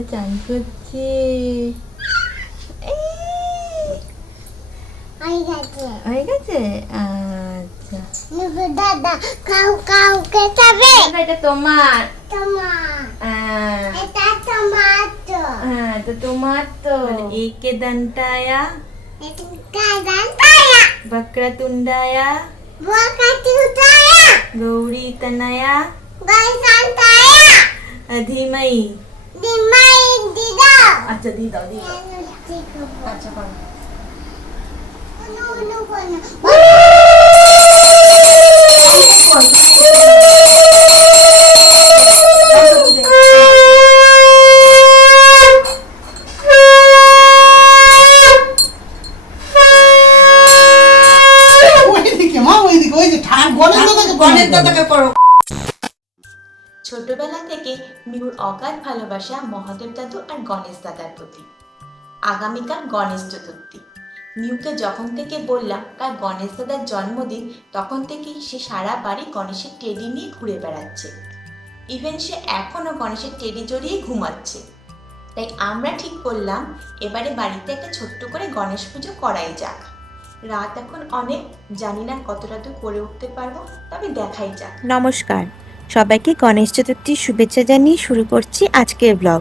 দাদা চান করছে। হয়ে গেছে। আচ্ছা দাদা কাউকে খাবে? এটা তোমার। এটা তোমার তো। হ্যাঁ তো তোমার তো। একে দন্তায়া वक्रतुंडाया गौरी तनया धीमहि। अच्छा दी दो अच्छा करो। ছোটবেলা থেকে মিহুর অগাধ ভালোবাসা মহাদেব দাদু আর গণেশ দাদার প্রতি। আগামীকাল গণেশ চতুর্থী। মিহুকে যখন থেকে বললাম কাল গণেশ দাদার জন্মদিন, তখন থেকেই সে সারা বাড়ি গণেশের টেডি নিয়ে ঘুরে বেড়াচ্ছে। ইভেন সে এখনো গণেশের টেডি জড়িয়ে ঘুমাচ্ছে। তাই আমরা ঠিক করলাম এবারে বাড়িতে একটা ছোট্ট করে গণেশ পুজো করাই যাক। রাত এখন অনেক, জানি না কতটা তো করে উঠতে পারবো, তবে দেখাই যাক। নমস্কার, সবাইকে গণেশ চতুর্থীর শুভেচ্ছা জানিয়ে শুরু করছি আজকের ব্লগ।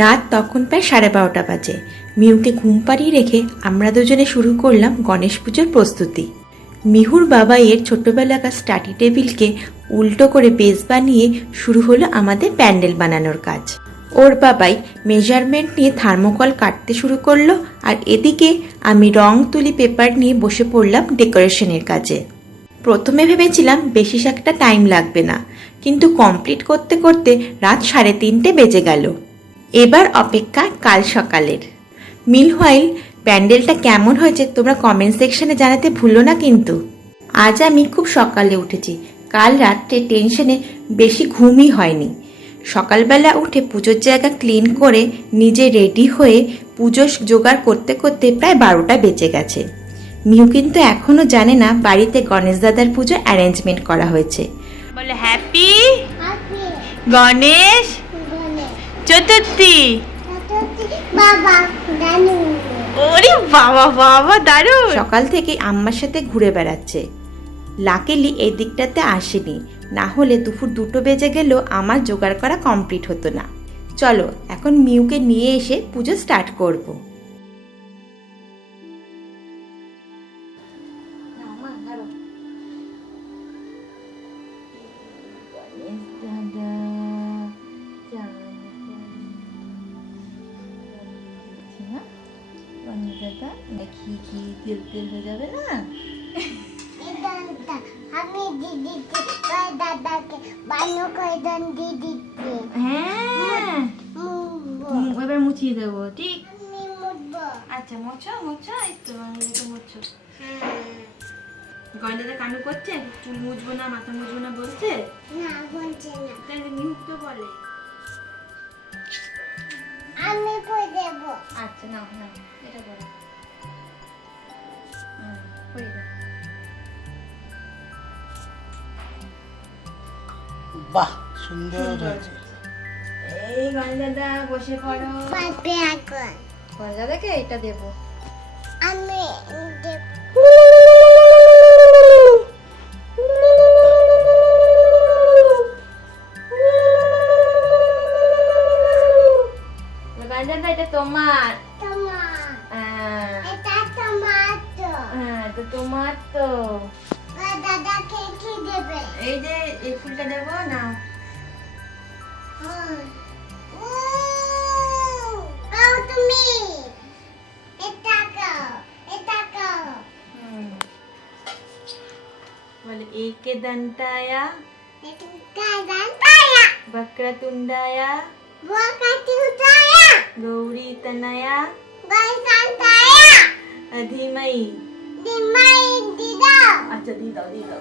রাত তখন প্রায় 12:30 বাজে। মিহুকে ঘুম পাড়িয়ে রেখে আমরা দুজনে শুরু করলাম গণেশ পুজোর প্রস্তুতি। মিহুর বাবা এর ছোট্টবেলাকার স্টাডি টেবিলকে উল্টো করে বেস বানিয়ে শুরু হলো আমাদের প্যান্ডেল বানানোর কাজ। ওর বাবাই মেজারমেন্ট নিয়ে থার্মোকল কাটতে শুরু করলো, আর এদিকে আমি রং তুলি পেপার নিয়ে বসে পড়লাম ডেকোরেশনের কাজে। প্রথমে ভেবেছিলাম বেশি একটা টাইম লাগবে না, কিন্তু কমপ্লিট করতে করতে রাত 3:30 বেজে গেল। এবার অপেক্ষা কাল সকালের। মিনহোয়াইল প্যান্ডেলটা কেমন হয়েছে তোমরা কমেন্ট সেকশনে জানাতে ভুলো না কিন্তু। আজ আমি খুব সকালে উঠেছি, কাল রাত্রে টেনশনে বেশি ঘুমই হয়নি। সকালবেলা উঠে পুজোর জায়গা ক্লিন করে নিজে রেডি হয়ে পুজো জোগাড় করতে করতে প্রায় 12টা বেজে গেছে। মিহু কিন্তু এখনো জানে না বাড়িতে গণেশ দাদার পুজো অ্যারেঞ্জমেন্ট করা হয়েছে। বলে হ্যাপি গণেশ চতুর্থী। ওরে বাবা বাবা দারুণ। সকাল থেকে আম্মার সাথে ঘুরে বেড়াচ্ছে। লাকিলি এই দিকটাতে আসেনি, না হলে দুপুর 2টো বেজে গেলেও আমার জোগাড় করা কমপ্লিট হতো না। চলো এখন মিহুকে নিয়ে এসে পুজো স্টার্ট করব। কি তেল তেল হয়ে যাবে না? আমি দিদিকে দাদাকে বানো করে দেন দিদিকে। হ্যাঁ এবার মুছিয়ে দেবো, ঠিক? আমি মুছবো। আচ্ছা মোছো মোছো, এই তো তো মোছো। গয়নাটা কানু করছে চুল মুছবো না মাথা মুছবো না বলছে না, বলছে না। তাহলে মিহুক তো বলে। আমি করে দেব। আচ্ছা নাও নাও এটা করো। করে দাও। বাহ সুন্দর হয়েছে। এই গয়নাটা বসে পড়ো। পাপে এখন গয়নাটাকে এটা দেবো। আমি দেব। গয়নাটা এটা তোমার। তোমার। হ্যাঁ এটা তোমার তো। হ্যাঁ তো তোমার তো। দাদাকে কি দেবে? এই যে এই ফুলটা দেবো না। কাও তুমি। এটা কাও। এটা কাও। বলে একে দন্তায়া এটা কাদান তায়া। वक्रतुंडाया বকাতি উতায়া। गौरी तनया গাইসান তায়া। धीमहि। দিমাই দিদা। अच्छा दी दो दी दो।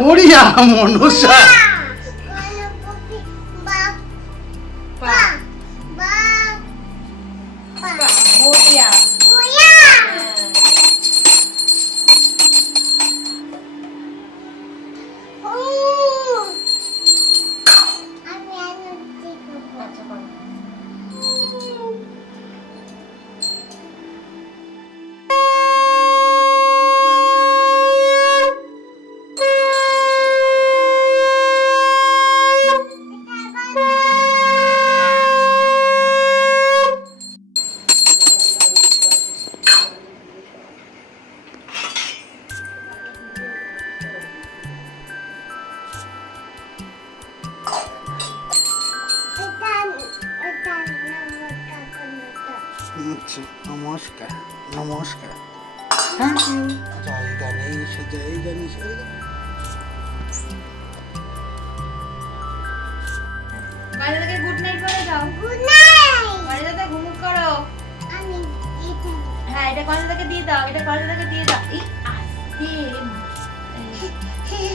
মরিয়া মনসা গণপতি বাপ পা বাপ পা মোরিয়া বুয়া ও আমি আনন্দ করব আচ্ছা করো। আচ্ছা, নমস্কার নমস্কার থ্যাংক ইউ জয় গণেশ জয় গণেশ গণেশ দাদাকে গুড নাইট বলে দাও। গুড নাইট গণেশ দাদা ঘুমুট করো। আমি এটা হ্যাঁ এটা গণেশ দাদাকে দিয়ে দাও, এটা গণেশ দাদাকে দিয়ে দাও। এই আস্তে। এই,